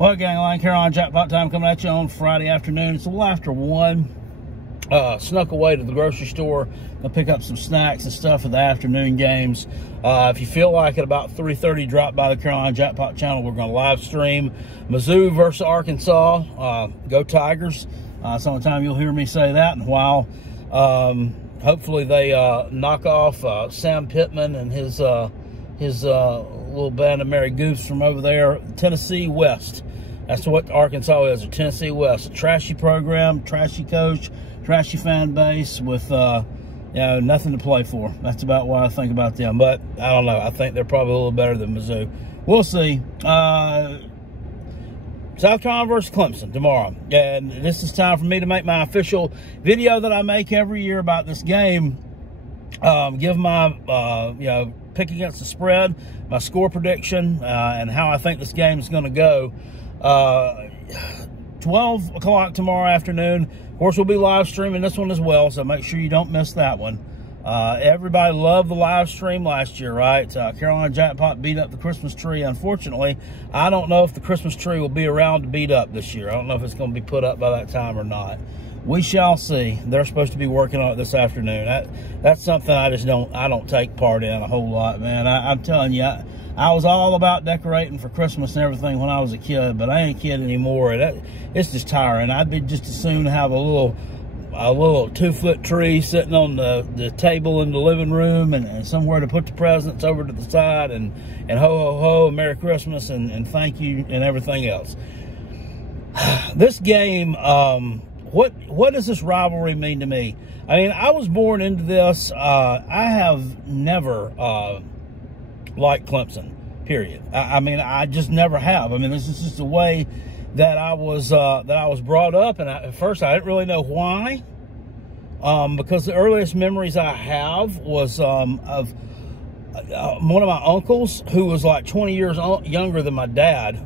Well, gangline, Carolina Jackpot time coming at you on Friday afternoon. It's a little after 1. Snuck away to the grocery store. I'll pick up some snacks and stuff for the afternoon games. If you feel like at about 3:30, drop by the Carolina Jackpot channel. We're going to live stream Mizzou versus Arkansas. Go Tigers. It's the only time you'll hear me say that in a while. Hopefully they knock off Sam Pittman and his little band of Merry Goofs from over there, Tennessee West. That's what Arkansas is, a Tennessee West. A trashy program, trashy coach, trashy fan base with nothing to play for. That's about what I think about them. But I don't know. I think they're probably a little better than Mizzou. We'll see. South Carolina versus Clemson tomorrow. And this is time for me to make my official video that I make every year about this game. Give my, pick against the spread, my score prediction, and how I think this game is going to go. 12 o'clock tomorrow afternoon. Of course, we'll be live streaming this one as well, so make sure you don't miss that one. Everybody loved the live stream last year, right? Carolina Jackpot beat up the Christmas tree. Unfortunately, I don't know if the Christmas tree will be around to beat up this year. I don't know if it's going to be put up by that time or not. We shall see. They're supposed to be working on it this afternoon. That's something I don't take part in a whole lot, man. I'm telling you, I was all about decorating for Christmas and everything when I was a kid, but I ain't a kid anymore. It's just tiring. I'd be just as soon to have a little 2-foot tree sitting on the table in the living room and somewhere to put the presents over to the side and ho, ho, ho, Merry Christmas and thank you and everything else. This game, what does this rivalry mean to me? I mean, I was born into this. I have never liked Clemson, period. I mean, I just never have. I mean, this is just the way that I was brought up, and at first I didn't really know why. Because the earliest memories I have was of one of my uncles who was like 20 years younger than my dad.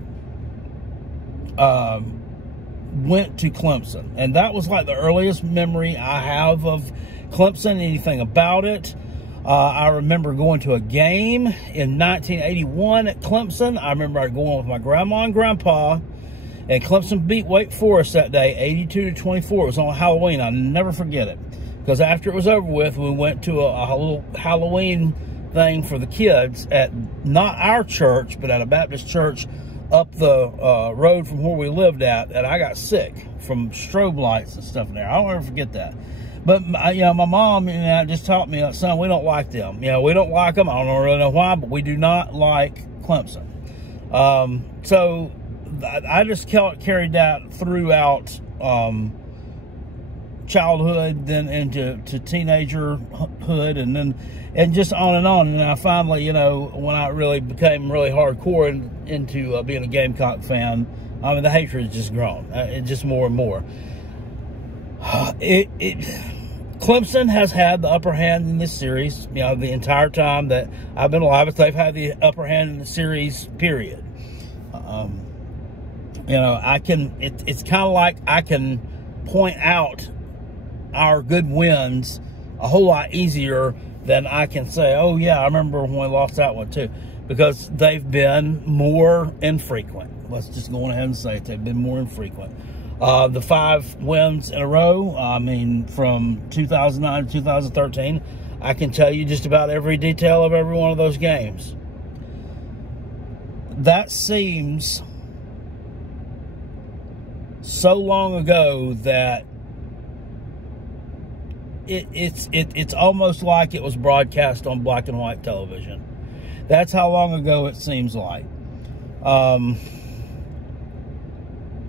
Went to Clemson, and that was like the earliest memory I have of Clemson, anything about it. I remember going to a game in 1981 at Clemson. I remember going with my grandma and grandpa, and Clemson beat Wake Forest that day, 82-24. It was on Halloween. I'll never forget it, because after it was over with, we went to a little Halloween thing for the kids at not our church, but at a Baptist church up the road from where we lived at, and I got sick from strobe lights and stuff in there. I'll never forget that. But my mom just taught me, son, we don't like them. We don't like them. I don't really know why, but we do not like Clemson. So I just carried that throughout childhood, then into teenagerhood, and just on and on. And I finally, when I really became really hardcore into being a Gamecock fan, I mean, the hatred has just grown. It's just more and more. Clemson has had the upper hand in this series, the entire time that I've been alive. They've had the upper hand in the series, period. It's kind of like I can point out our good wins a whole lot easier than I can say, oh yeah, I remember when we lost that one too, because they've been more infrequent. Let's just go on ahead and say it. They've been more infrequent. The 5 wins in a row, I mean, from 2009 to 2013, I can tell you just about every detail of every one of those games. That seems so long ago that it's almost like it was broadcast on black and white television. That's how long ago it seems like.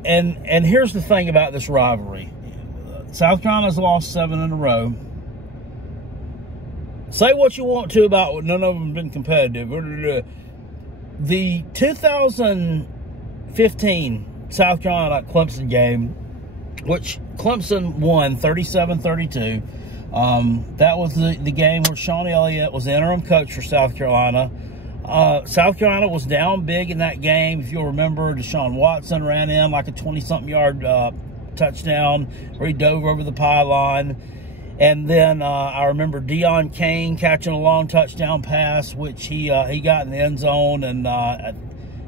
And here's the thing about this rivalry. South Carolina's lost 7 in a row. Say what you want to about none of them have been competitive. The 2015 South Carolina Clemson game, which Clemson won 37-32. That was the game where Sean Elliott was the interim coach for South Carolina. South Carolina was down big in that game. If you'll remember, Deshaun Watson ran in like a 20-something yard touchdown where he dove over the pylon. And then I remember Deion Kane catching a long touchdown pass, which he got in the end zone. And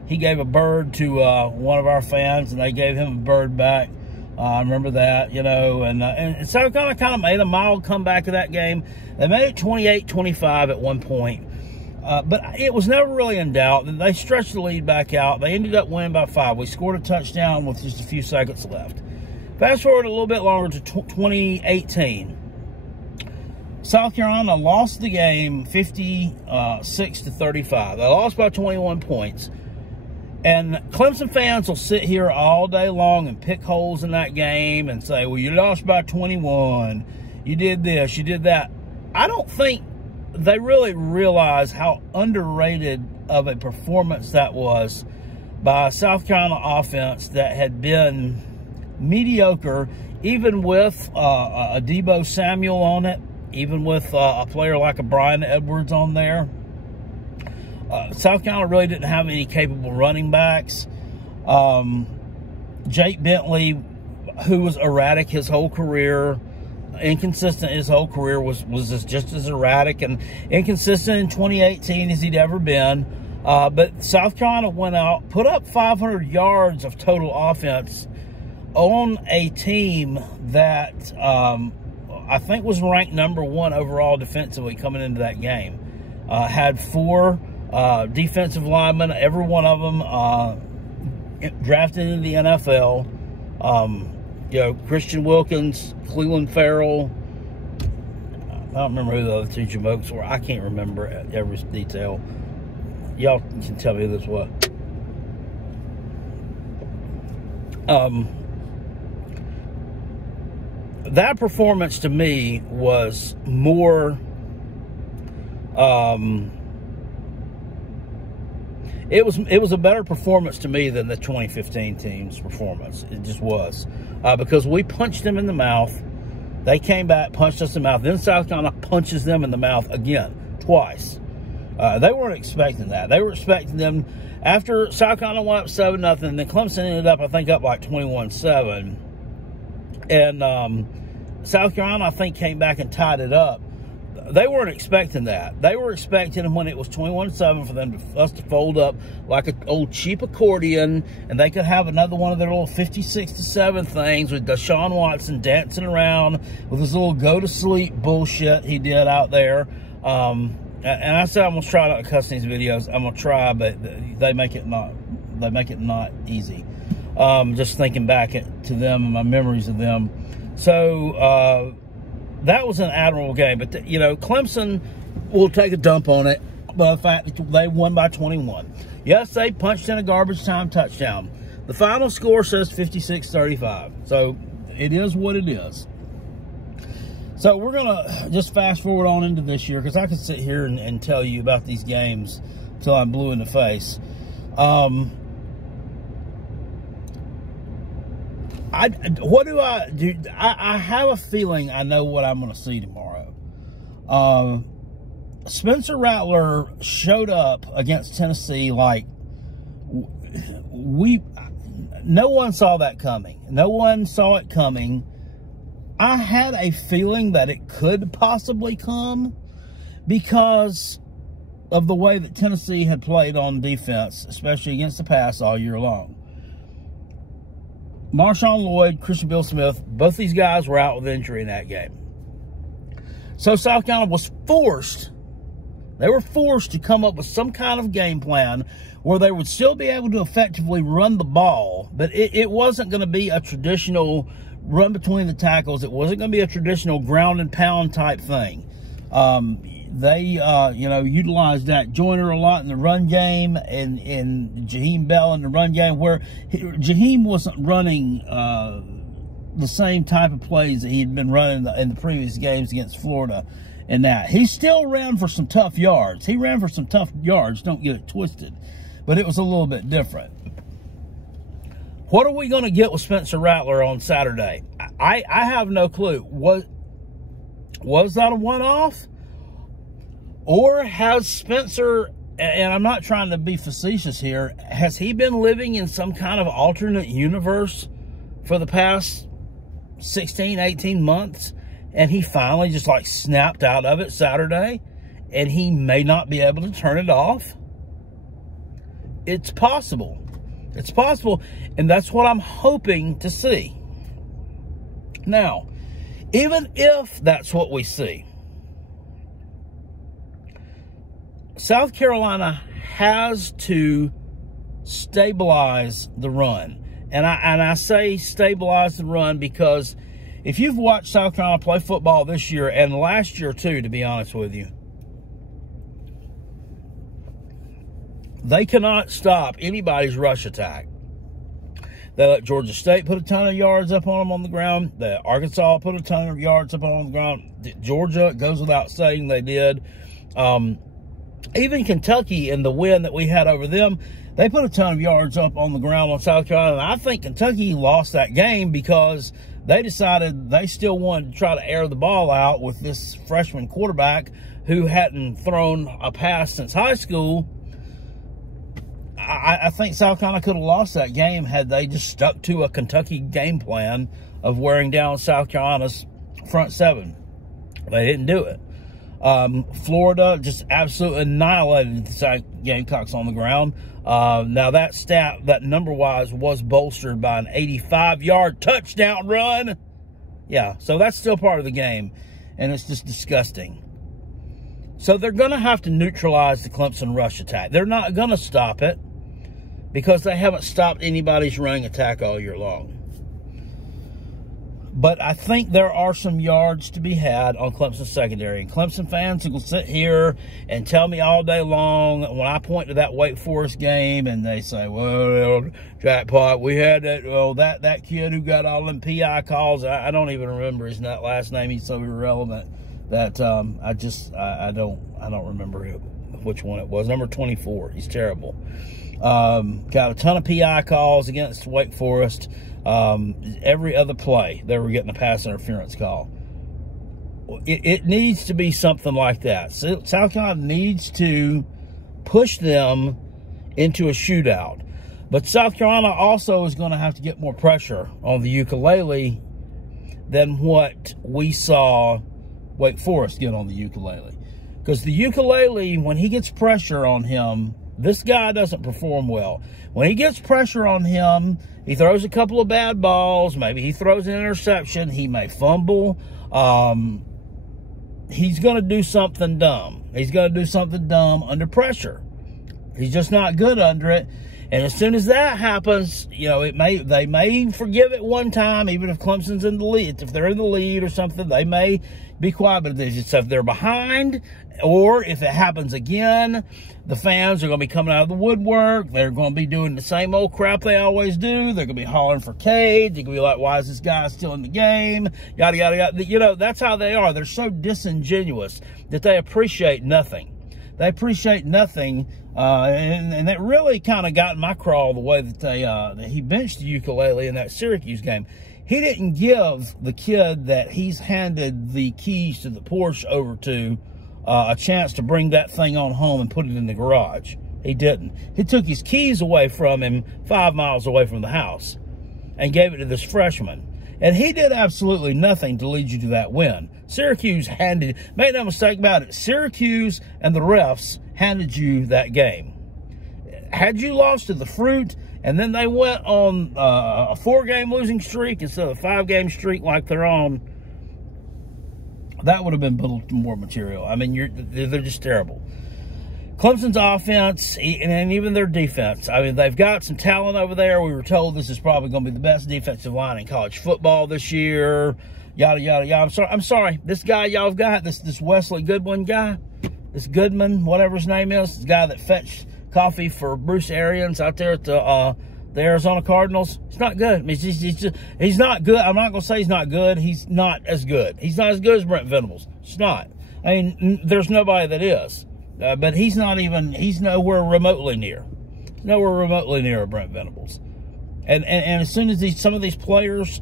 he gave a bird to one of our fans, and they gave him a bird back. I remember that, you know, and South Carolina kind of made a mild comeback of that game. They made it 28-25 at one point. But it was never really in doubt. They stretched the lead back out. They ended up winning by 5. We scored a touchdown with just a few seconds left. Fast forward a little bit longer to 2018. South Carolina lost the game 56-35. They lost by 21 points. And Clemson fans will sit here all day long and pick holes in that game and say, well, you lost by 21. You did this, you did that. I don't think they really realize how underrated of a performance that was by a South Carolina offense that had been mediocre, even with a Deebo Samuel on it, even with a player like a Brian Edwards on there. South Carolina really didn't have any capable running backs. Jake Bentley, who was erratic his whole career, inconsistent his whole career, was just as erratic and inconsistent in 2018 as he'd ever been. But South Carolina went out, put up 500 yards of total offense on a team that I think was ranked #1 overall defensively coming into that game. Had 4 defensive linemen, every one of them drafted into the NFL. You know, Christian Wilkins, Cleveland Farrell. I don't remember who the other 2 jamokes were. I can't remember every detail. Y'all can tell me this what. That performance to me was more it was a better performance to me than the 2015 team's performance. It just was. Because we punched them in the mouth. They came back, punched us in the mouth. Then South Carolina punches them in the mouth again, twice. They weren't expecting that. They were expecting them, after South Carolina went up 7-0, then Clemson ended up, I think, up like 21-7. And South Carolina, I think, came back and tied it up. They weren't expecting that. They were expecting when it was 21-7 for us to fold up like an old cheap accordion, and they could have another one of their little 56-7 things with Deshaun Watson dancing around with his little go-to-sleep bullshit he did out there. And I said I'm gonna try not to cuss in these videos. I'm gonna try, but they make it not easy. Just thinking back to them and my memories of them. So that was an admirable game, but you know, Clemson will take a dump on it by the fact that they won by 21. Yes, they punched in a garbage time touchdown. The final score says 56-35, so it is what it is. So we're gonna just fast forward on into this year, because I could sit here and tell you about these games till I'm blue in the face. What do I do? I have a feeling I know what I'm going to see tomorrow. Spencer Rattler showed up against Tennessee like no one saw that coming. No one saw it coming. I had a feeling that it could possibly come because of the way that Tennessee had played on defense, especially against the pass all year long. Marshawn Lloyd, Christian Bill Smith, both these guys were out with injury in that game. So South Carolina was forced, they were forced to come up with some kind of game plan where they would still be able to effectively run the ball, but it wasn't going to be a traditional run between the tackles. It wasn't going to be a traditional ground and pound type thing. They, you know, utilized that Joyner a lot in the run game, and Jaheim Bell in the run game, where Jaheim wasn't running the same type of plays that he had been running in the previous games against Florida. And that he still ran for some tough yards. He ran for some tough yards. Don't get it twisted, but it was a little bit different. What are we going to get with Spencer Rattler on Saturday? I have no clue. Was that a one-off? Or has Spencer, and I'm not trying to be facetious here, has he been living in some kind of alternate universe for the past 16, 18 months? And he finally just like snapped out of it Saturday, and he may not be able to turn it off? it's possible. It's possible, and that's what I'm hoping to see. Now, even if that's what we see, South Carolina has to stabilize the run. And I say stabilize the run because if you've watched South Carolina play football this year and last year too, to be honest with you, they cannot stop anybody's rush attack. They let Georgia State put a ton of yards up on them on the ground. Arkansas put a ton of yards up on the ground. Georgia, it goes without saying, they did. Even Kentucky, in the win that we had over them, they put a ton of yards up on the ground on South Carolina. And I think Kentucky lost that game because they decided they still wanted to try to air the ball out with this freshman quarterback who hadn't thrown a pass since high school. I think South Carolina could have lost that game had they just stuck to a Kentucky game plan of wearing down South Carolina's front seven. They didn't do it. Florida just absolutely annihilated the Gamecocks on the ground. Now that stat, that number-wise, was bolstered by an 85-yard touchdown run. Yeah, so that's still part of the game, and it's just disgusting. So they're going to have to neutralize the Clemson rush attack. They're not going to stop it because they haven't stopped anybody's running attack all year long. But I think there are some yards to be had on Clemson secondary. And Clemson fans will sit here and tell me all day long when I point to that Wake Forest game and they say, well, jackpot, we had that, well, that kid who got all them PI calls. I don't even remember his last name. He's so irrelevant that I don't remember which one it was. Number 24. He's terrible. Got a ton of PI calls against Wake Forest. Every other play, they were getting a pass interference call. It needs to be something like that. So South Carolina needs to push them into a shootout. But South Carolina also is going to have to get more pressure on the ukulele than what we saw Wake Forest get on the ukulele. Because the ukulele, when he gets pressure on him, this guy doesn't perform well. When he gets pressure on him, he throws a couple of bad balls. Maybe he throws an interception. He may fumble. He's going to do something dumb. He's going to do something dumb under pressure. He's just not good under it. And as soon as that happens, you know, they may forgive it one time, even if Clemson's in the lead. If they're in the lead or something, they may be quiet. But if they're behind, or if it happens again, the fans are going to be coming out of the woodwork. They're going to be doing the same old crap they always do. They're going to be hollering for Cade. They're going to be like, why is this guy still in the game? Yada, yada, yada. You know, that's how they are. They're so disingenuous that they appreciate nothing. They appreciate nothing, and that really kind of got in my craw the way that that he benched the ukulele in that Syracuse game. He didn't give the kid that he's handed the keys to the Porsche over to a chance to bring that thing on home and put it in the garage. He didn't. He took his keys away from him 5 miles away from the house and gave it to this freshman. And he did absolutely nothing to lead you to that win. Syracuse made no mistake about it, Syracuse and the refs handed you that game. Had you lost to the Fruit, and then they went on a 4-game losing streak instead of a 5-game streak like they're on, that would have been a little more material. I mean, they're just terrible. Clemson's offense and even their defense, I mean, they've got some talent over there. We were told this is probably going to be the best defensive line in college football this year. Yada, yada, yada. I'm sorry. This guy y'all got, this Wesley Goodwin guy, this Goodman, whatever his name is, this guy that fetched coffee for Bruce Arians out there at the Arizona Cardinals. He's not good. I mean, he's not good. I'm not going to say he's not good. He's not as good. He's not as good as Brent Venables. It's not. I mean, there's nobody that is. But he's nowhere remotely near. Nowhere remotely near Brent Venables. And as soon as some of these players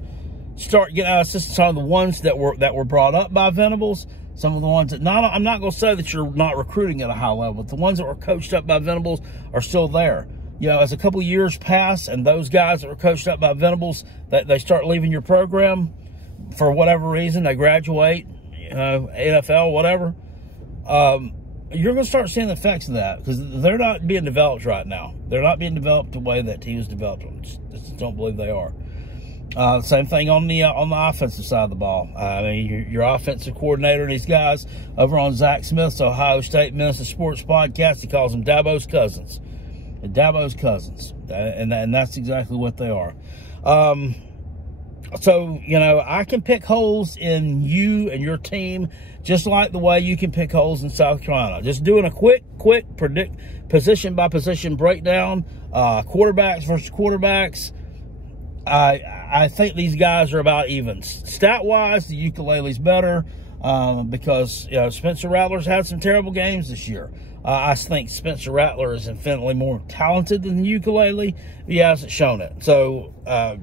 start getting out of system, some of the ones that were brought up by Venables, some of the ones that I'm not going to say that you're not recruiting at a high level, but the ones that were coached up by Venables are still there. You know, as a couple of years pass and those guys that were coached up by Venables, they start leaving your program for whatever reason, they graduate, you know, NFL, whatever. you're going to start seeing the effects of that because they're not being developed right now. They're not being developed the way that he was developed. Just don't believe they are. Same thing on the offensive side of the ball. I mean, your offensive coordinator and these guys over on Zach Smith's Ohio State Minister Sports podcast, he calls them Dabo's cousins. Dabo's cousins, and that's exactly what they are. So, you know, I can pick holes in you and your team just like the way you can pick holes in South Carolina. Just doing a quick position-by-position breakdown, quarterbacks versus quarterbacks. I think these guys are about even. Stat-wise, the ukulele's better because, you know, Spencer Rattler's had some terrible games this year. I think Spencer Rattler is infinitely more talented than the ukulele. He hasn't shown it. So,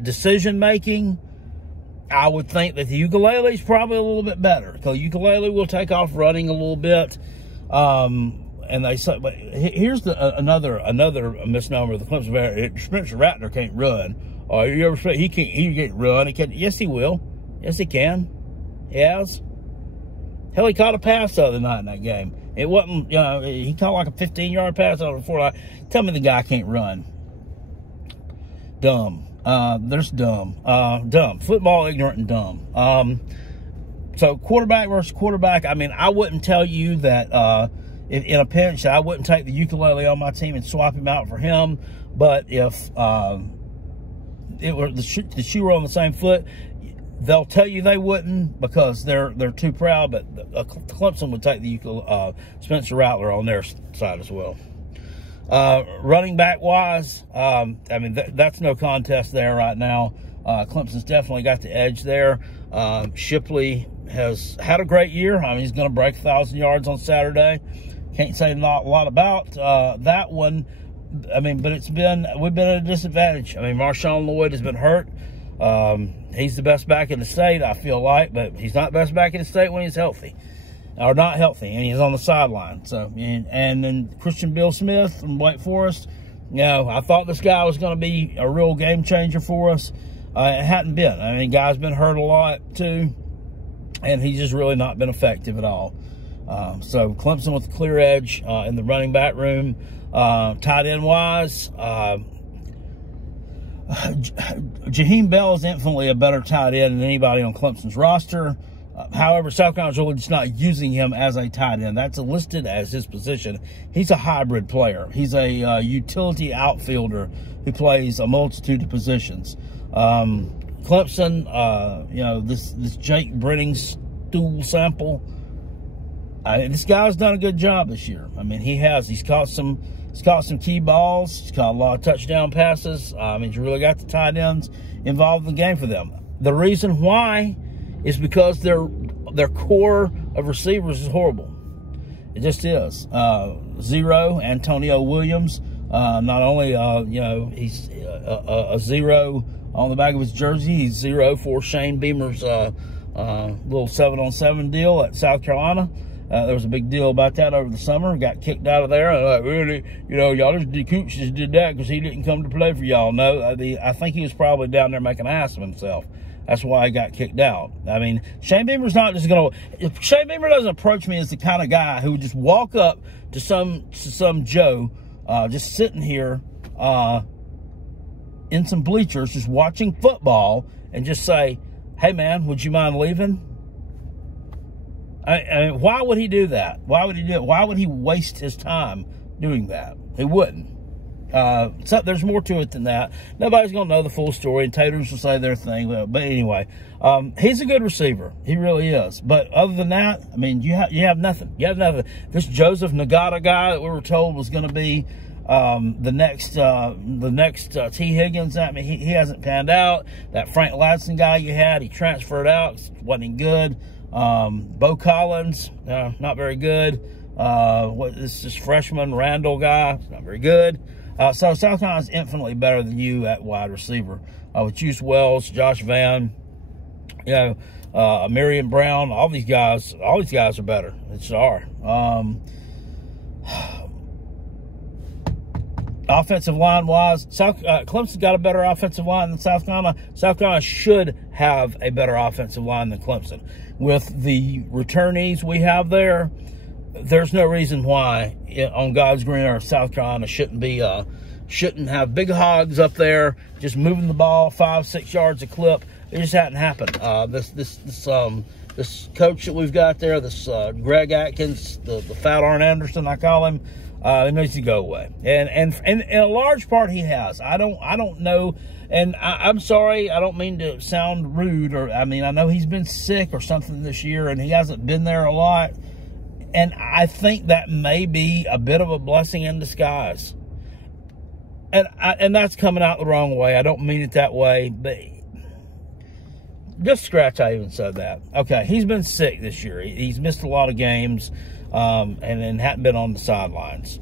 decision-making, I would think that the ukulele is probably a little bit better because ukulele will take off running a little bit. And they say, but here's another misnomer of the Clemson Bears. Spencer Rattler can't run. You ever say he can't run? He can. Yes, he will. Yes, he can. He has. Hell, he caught a pass the other night in that game. It wasn't, you know, he caught like a 15-yard pass over the 4-line. Tell me the guy can't run. Dumb. There's dumb. Dumb. Football ignorant and dumb. So quarterback versus quarterback, I mean, I wouldn't tell you that if in a pinch, I wouldn't take the ukulele on my team and swap him out for him. But if it were the shoe were on the same foot, they'll tell you they wouldn't because they're too proud. But Clemson would take the Spencer Rattler on their side as well. Running back wise, I mean that's no contest there right now. Clemson's definitely got the edge there. Shipley has had a great year. I mean, he's going to break 1,000 yards on Saturday. Can't say not a lot about that one. I mean, but we've been at a disadvantage. I mean, Marshawn Lloyd has been hurt. He's the best back in the state, I feel like, but he's not best back in the state when he's healthy. Or not healthy, and he's on the sideline. So, and then Christian Bill Smith from Wake Forest, you know, I thought this guy was going to be a real game changer for us. It hadn't been. I mean, guy's been hurt a lot too, and he's just really not been effective at all. So Clemson with the clear edge in the running back room. Tight end wise, Jaheim Bell is infinitely a better tight end than anybody on Clemson's roster. However, South Carolina's really just not using him as a tight end. That's listed as his position. He's a hybrid player. He's a utility outfielder who plays a multitude of positions. Clemson, you know, this Jake Brenning stool sample. This guy's done a good job this year. I mean, he has. He's caught some key balls. He's caught a lot of touchdown passes. I mean, he's really got the tight ends involved in the game for them. The reason why is because their core of receivers is horrible. It just is. Zero, Antonio Williams. Not only, you know, he's a zero on the back of his jersey, he's zero for Shane Beamer's little 7-on-7 deal at South Carolina. There was a big deal about that over the summer. Got kicked out of there. And like, really, you know, y'all Coops just did that because he didn't come to play for y'all. No, I think he was probably down there making an ass of himself. That's why he got kicked out. I mean, Shane Beamer's not just going to... If Shane Beamer doesn't approach me as the kind of guy who would just walk up to some Joe just sitting here in some bleachers just watching football and just say, hey, man, would you mind leaving? I mean, why would he do that? Why would he do it? Why would he waste his time doing that? He wouldn't. So there's more to it than that. Nobody's going to know the full story, and Taters will say their thing. But anyway, he's a good receiver. He really is. But other than that, I mean, you have nothing. You have nothing. This Joseph Nagata guy that we were told was going to be the next T. Higgins. I mean, he hasn't panned out. That Frank Ladson guy you had, he transferred out. Wasn't any good. Bo Collins, not very good. This freshman Randall guy, not very good. So South Carolina's infinitely better than you at wide receiver. With Juice Wells, Josh Vann, you know, Marion Brown, all these guys are better. They just are. Offensive line wise, Clemson's got a better offensive line than South Carolina. South Carolina should have a better offensive line than Clemson. With the returnees we have there, there's no reason why on God's green earth South Carolina shouldn't have big hogs up there just moving the ball 5-6 yards a clip. It just hadn't happened. This coach that we've got there, this Greg Atkins, the Fat Arn Anderson, I call him, it needs to go away. And in a large part he has. I don't know, and I'm sorry, I don't mean to sound rude, or I mean, I know he's been sick or something this year and he hasn't been there a lot. And I think that may be a bit of a blessing in disguise. And that's coming out the wrong way. I don't mean it that way, but just scratch I even said that. Okay, he's been sick this year. He's missed a lot of games and then hadn't been on the sidelines.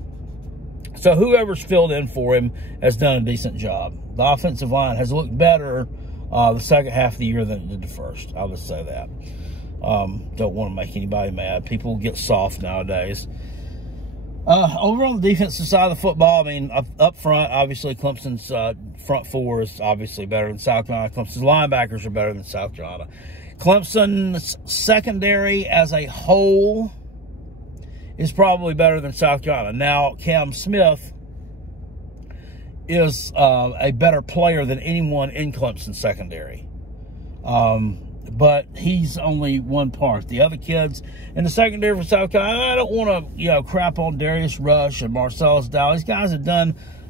So whoever's filled in for him has done a decent job. The offensive line has looked better the second half of the year than it did the first. I'll just say that. Don't want to make anybody mad. People get soft nowadays. Over on the defensive side of the football, I mean, up front, obviously Clemson's front four is obviously better than South Carolina. Clemson's linebackers are better than South Carolina. Clemson's secondary as a whole is probably better than South Carolina. Now, Cam Smith is a better player than anyone in Clemson's secondary. But he's only one part. The other kids in the secondary for South Carolina, I don't want to, crap on Darius Rush and Marcellus Dow. These guys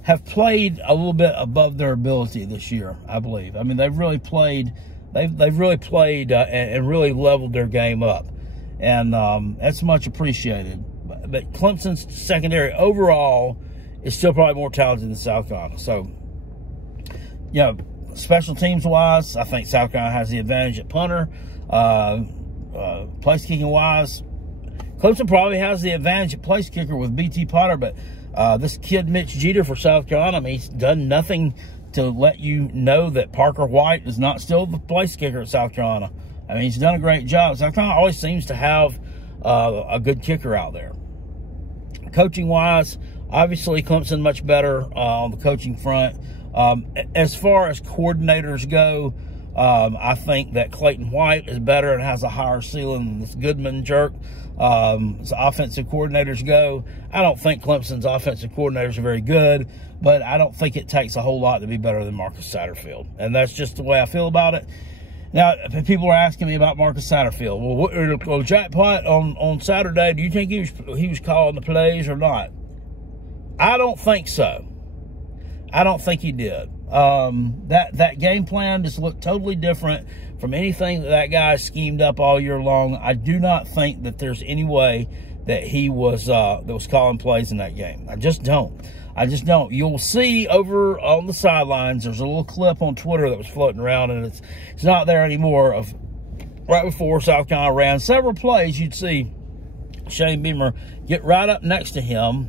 have played a little bit above their ability this year, I believe. I mean, they've really played, and really leveled their game up, and that's much appreciated. But Clemson's secondary overall is still probably more talented than South Carolina. So, special teams wise, I think South Carolina has the advantage at punter. Place kicking wise, Clemson probably has the advantage at place kicker with BT Potter, but this kid Mitch Jeter for South Carolina, I mean, he's done nothing to let you know that Parker White is not still the place kicker at South Carolina. I mean, he's done a great job. South Carolina always seems to have a good kicker out there. Coaching wise, obviously Clemson much better on the coaching front. As far as coordinators go, I think that Clayton White is better and has a higher ceiling than this Goodman jerk. As offensive coordinators go, I don't think Clemson's offensive coordinators are very good, but I don't think it takes a whole lot to be better than Marcus Satterfield. And that's just the way I feel about it. Now, people are asking me about Marcus Satterfield. Well, Jackpot on Saturday, do you think he was calling the plays or not? I don't think so. I don't think he did. That game plan just looked totally different from anything that guy schemed up all year long. I do not think that there's any way that he was calling plays in that game. I just don't. You'll see over on the sidelines, there's a little clip on Twitter that was floating around, and it's not there anymore, of right before South Carolina ran several plays. You'd see Shane Beamer get right up next to him,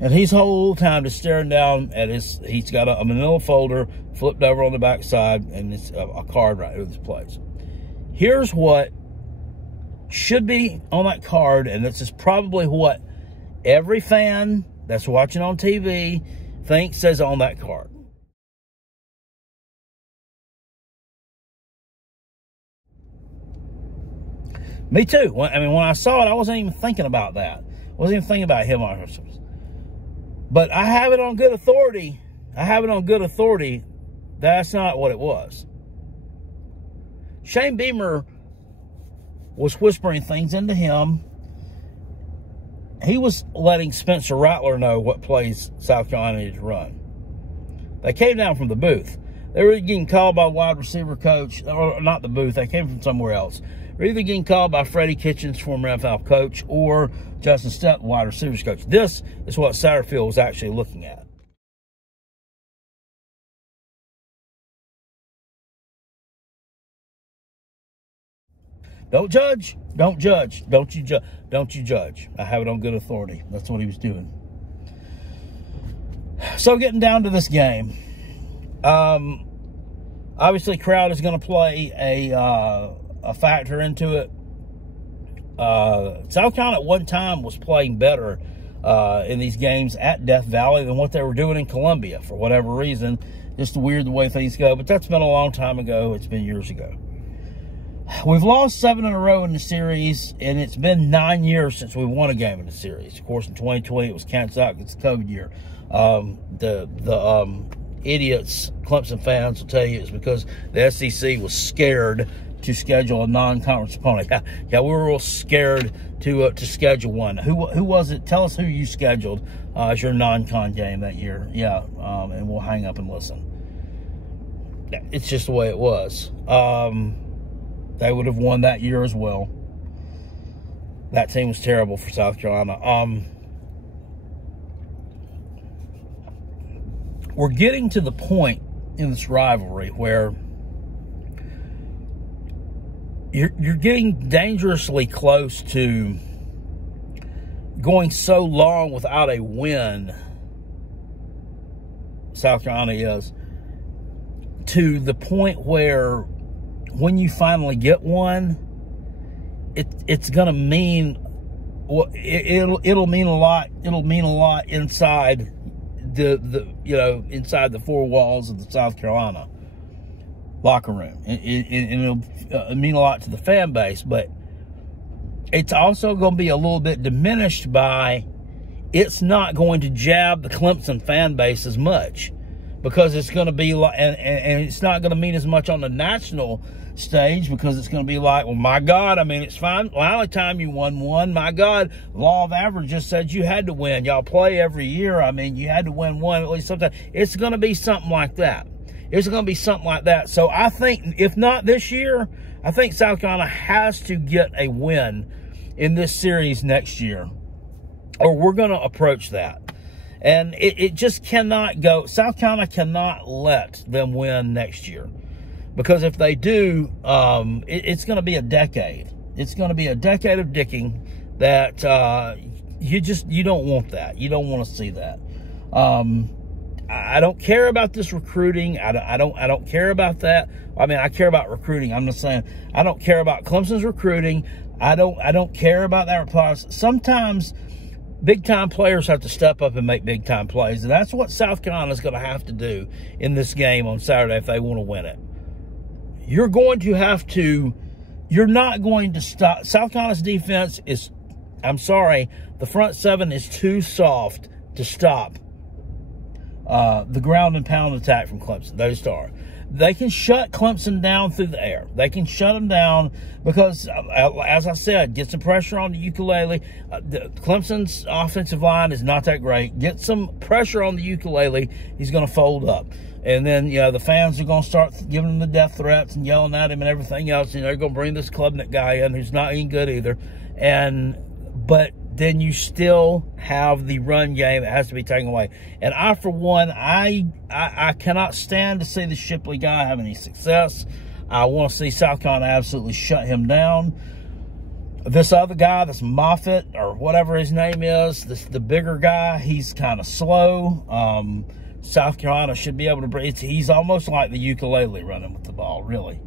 and he's the whole time just staring down at he's got a manila folder flipped over on the back side, and it's a card right with his plays. Here's what should be on that card, and this is probably what every fan that's watching on TV thinks says on that card. Me too. I mean, when I saw it, I wasn't even thinking about that. I wasn't even thinking about him on it. But I have it on good authority. That's not what it was. Shane Beamer was whispering things into him. He was letting Spencer Rattler know what plays South Carolina needed to run. They came down from the booth. They were getting called by wide receiver coach, or not the booth, they came from somewhere else. They're either getting called by Freddie Kitchens, former NFL coach, or Justin Stepp, wide receivers coach. This is what Satterfield was actually looking at. Don't judge. Don't judge. Don't you judge. I have it on good authority. That's what he was doing. So getting down to this game, obviously crowd is going to play a factor into it. South Carolina at one time was playing better in these games at Death Valley than what they were doing in Columbia for whatever reason. Just weird the way things go. But that's been a long time ago. It's been years ago. We've lost 7 in a row in the series, and it's been 9 years since we won a game in the series. Of course, in 2020, it was canceled out because it's the COVID year. The idiots, Clemson fans, will tell you it's because the SEC was scared to schedule a non-conference opponent. Yeah, we were real scared to schedule one. Who was it? Tell us who you scheduled as your non-con game that year. Yeah, and we'll hang up and listen. It's just the way it was. They would have won that year as well. That team was terrible for South Carolina. We're getting to the point in this rivalry where you're getting dangerously close to going so long without a win, South Carolina is, to the point where when you finally get one, it's gonna mean, well, it'll mean a lot. It'll mean a lot inside inside the 4 walls of the South Carolina locker room, and it'll mean a lot to the fan base. But it's also going to be a little bit diminished by it's not going to jab the Clemson fan base as much, because it's going to be like, and it's not going to mean as much on the national stage, because it's going to be like, well, my God, I mean, it's fine. Well, the only time you won one, my God, law of average just said you had to win. Y'all play every year. I mean, you had to win one at least sometime. It's going to be something like that. It's going to be something like that. So I think, if not this year, I think South Carolina has to get a win in this series next year, or we're going to approach that. And it just cannot go. South Carolina cannot let them win next year, because if they do, it's going to be a decade. It's going to be a decade of dicking that you don't want that. You don't want to see that. I don't care about this recruiting. I don't care about that. I mean, I care about recruiting. I'm just saying, I don't care about Clemson's recruiting. I don't care about that applause. Sometimes big-time players have to step up and make big-time plays, and that's what South Carolina's going to have to do in this game on Saturday if they want to win it. You're going to have to – you're not going to stop. South Carolina's defense is – I'm sorry, the front 7 is too soft to stop the ground and pound attack from Clemson. Those are. They can shut Clemson down through the air. They can shut them down because, as I said, get some pressure on the ukulele. Clemson's offensive line is not that great. Get some pressure on the ukulele, he's going to fold up. And then, the fans are going to start giving him the death threats and yelling at him and everything else. They're going to bring this Klubnik guy in who's not any good either. But then you still have the run game that has to be taken away. And I, for one, I cannot stand to see the Shipley guy have any success. I want to see South Carolina absolutely shut him down. This other guy, this Moffitt, or whatever his name is, the bigger guy, he's kind of slow. South Carolina should be able to bring, he's almost like the ukulele running with the ball, really.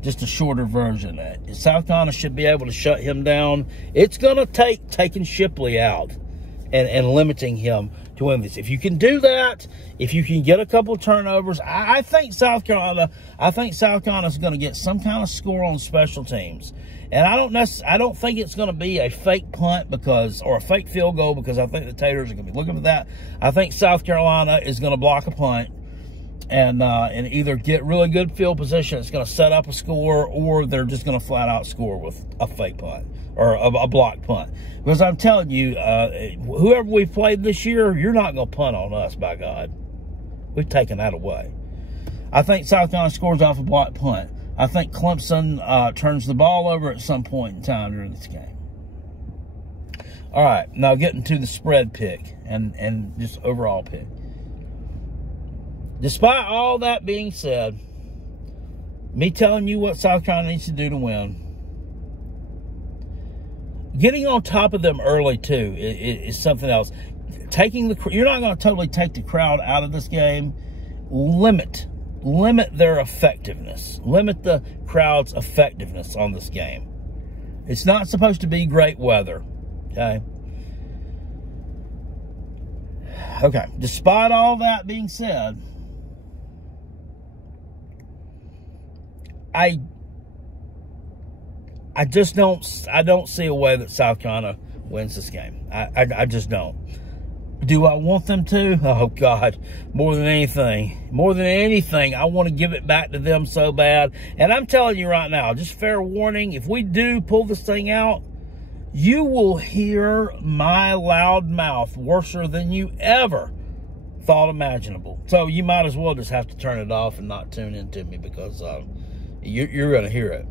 Just a shorter version of that. South Carolina should be able to shut him down. It's going to take taking Shipley out and limiting him to win this. If you can do that, if you can get a couple of turnovers, I think South Carolina is going to get some kind of score on special teams. And I don't think it's going to be a fake punt or a fake field goal, because I think the Taters are going to be looking for that. I think South Carolina is going to block a punt and either get really good field position that's going to set up a score, or they're just going to flat out score with a fake punt or a blocked punt. Because I'm telling you, whoever we've played this year, you're not going to punt on us, by God. We've taken that away. I think South Carolina scores off a blocked punt. I think Clemson turns the ball over at some point in time during this game. All right, now getting to the spread pick and just overall pick. Despite all that being said, me telling you what South Carolina needs to do to win, getting on top of them early too is something else. You're not going to totally take the crowd out of this game. Limit their effectiveness. Limit the crowd's effectiveness on this game. It's not supposed to be great weather. Okay. Despite all that being said, I just don't see a way that South Carolina wins this game. I just don't. Do I want them to? Oh, God, more than anything, I want to give it back to them so bad. And I'm telling you right now, just fair warning, if we do pull this thing out, you will hear my loud mouth worser than you ever thought imaginable. So you might as well just have to turn it off and not tune into me, because you're going to hear it.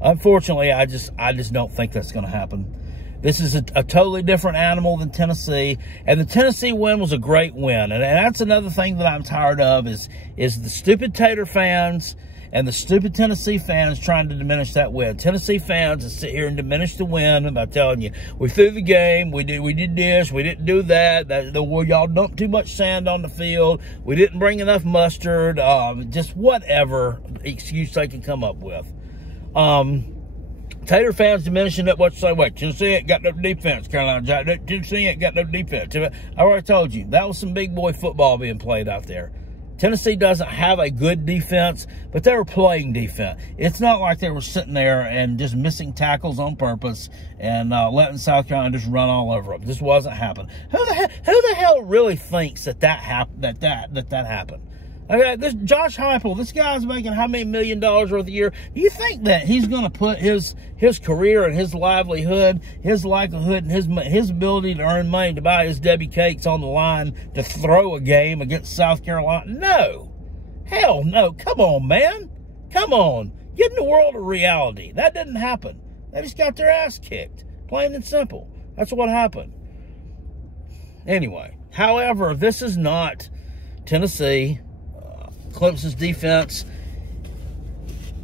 Unfortunately, I just don't think that's going to happen. This is a totally different animal than Tennessee, and the Tennessee win was a great win. And that's another thing that I'm tired of is the stupid Tater fans and the stupid Tennessee fans trying to diminish that win. Tennessee fans that sit here and diminish the win by telling you, we threw the game, we did this, we didn't do that, y'all dumped too much sand on the field, we didn't bring enough mustard, just whatever excuse they can come up with. Tater fans diminishing it, what you say, wait, Tennessee ain't got no defense, Carolina Jack, Tennessee ain't got no defense. I already told you, that was some big boy football being played out there. Tennessee doesn't have a good defense, but they were playing defense. It's not like they were sitting there and just missing tackles on purpose and letting South Carolina just run all over them. This wasn't happening. Who the hell really thinks that happened? Okay, this Josh Heupel, this guy's making how many $1 million worth a year? Do you think that he's going to put his career and his livelihood, his likelihood, and his ability to earn money to buy his Debbie cakes on the line to throw a game against South Carolina? No. Hell no. Come on, man. Come on. Get in the world of reality. That didn't happen. They just got their ass kicked. Plain and simple. That's what happened. Anyway, however, this is not Tennessee. Clemson's defense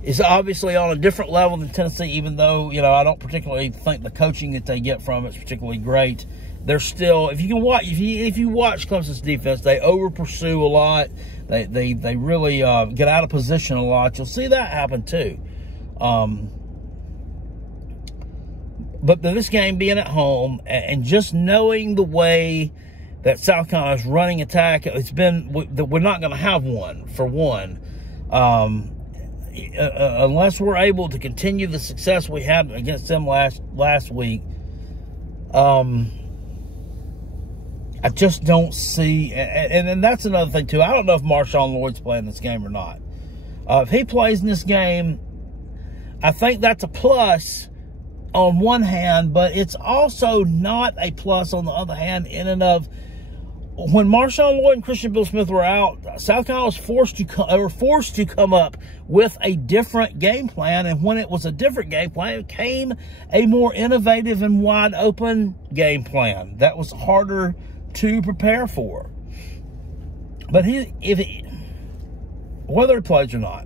is obviously on a different level than Tennessee, even though, I don't particularly think the coaching that they get from it's particularly great. They're still, if you watch Clemson's defense, they over pursue a lot. They really get out of position a lot. You'll see that happen too. But this game being at home and just knowing the way that South Carolina's running attack, we're not going to have one, for one. Unless we're able to continue the success we had against them last week, I just don't see, and that's another thing too. I don't know if Marshawn Lloyd's playing this game or not. If he plays in this game, I think that's a plus on one hand, but it's also not a plus on the other hand in and of, when Marshawn Lloyd and Christian Bill Smith were out, South Carolina was forced to come up with a different game plan, and when it was a different game plan, it came a more innovative and wide open game plan that was harder to prepare for. But whether he plays or not,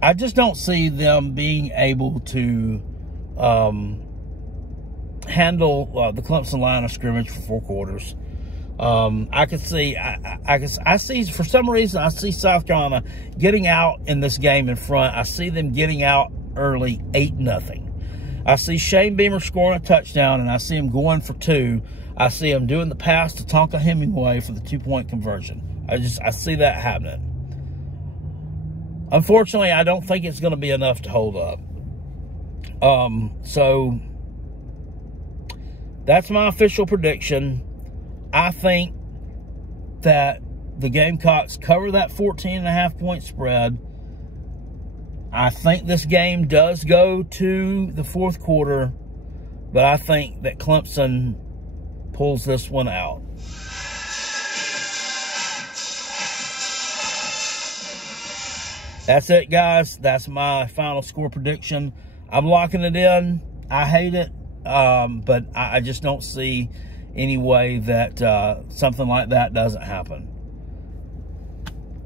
I just don't see them being able to handle the Clemson line of scrimmage for 4 quarters. I see, for some reason, I see South Carolina getting out in this game in front. I see them getting out early, 8-0. I see Shane Beamer scoring a touchdown, and I see him going for 2. I see him doing the pass to Tonka Hemingway for the 2-point conversion. I see that happening. Unfortunately, I don't think it's going to be enough to hold up. So that's my official prediction. I think that the Gamecocks cover that 14.5-point spread. I think this game does go to the 4th quarter, but I think that Clemson pulls this one out. That's it, guys. That's my final score prediction. I'm locking it in. I hate it, but I just don't see any way that something like that doesn't happen.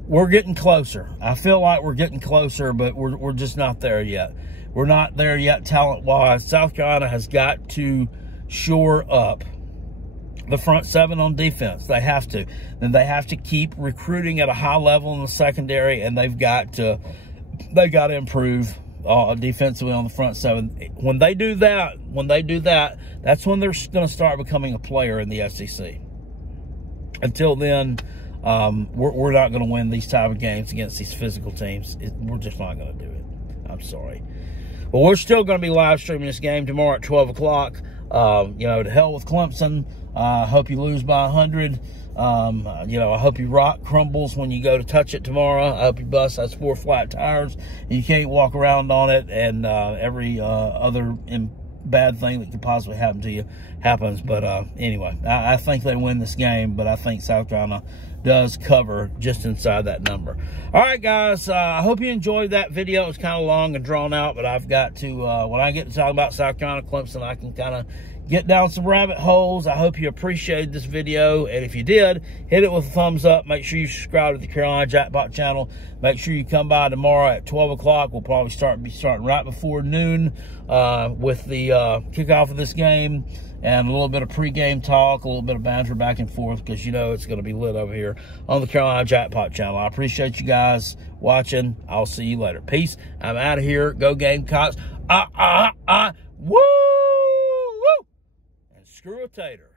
We're getting closer. I feel like we're getting closer, but we're just not there yet. We're not there yet talent-wise. South Carolina has got to shore up the front 7 on defense. They have to. Then they have to keep recruiting at a high level in the secondary, and they've got to improve defensively on the front 7. When they do that, that's when they're going to start becoming a player in the SEC. Until then, we're not going to win these type of games against these physical teams. We're just not going to do it. I'm sorry. But we're still going to be live streaming this game tomorrow at 12 o'clock. You know, to hell with Clemson. I hope you lose by 100. You know, I hope your rock crumbles when you go to touch it tomorrow. I hope your bus has 4 flat tires and you can't walk around on it, and every other bad thing that could possibly happen to you happens. But anyway, I think they win this game, but I think South Carolina does cover just inside that number. All right, guys, I hope you enjoyed that video. It was kind of long and drawn out, but I've got to, when I get to talk about South Carolina Clemson, I can kind of get down some rabbit holes. I hope you appreciated this video, and if you did, hit it with a thumbs up. Make sure you subscribe to the Carolina Jackpot channel. Make sure you come by tomorrow at 12 o'clock. We'll probably be starting right before noon with the kickoff of this game, and a little bit of pregame talk, a little bit of banter back and forth, because you know it's going to be lit over here on the Carolina Jackpot channel. I appreciate you guys watching. I'll see you later. Peace. I'm out of here. Go Gamecocks. Woo! Woo! And screw a tater.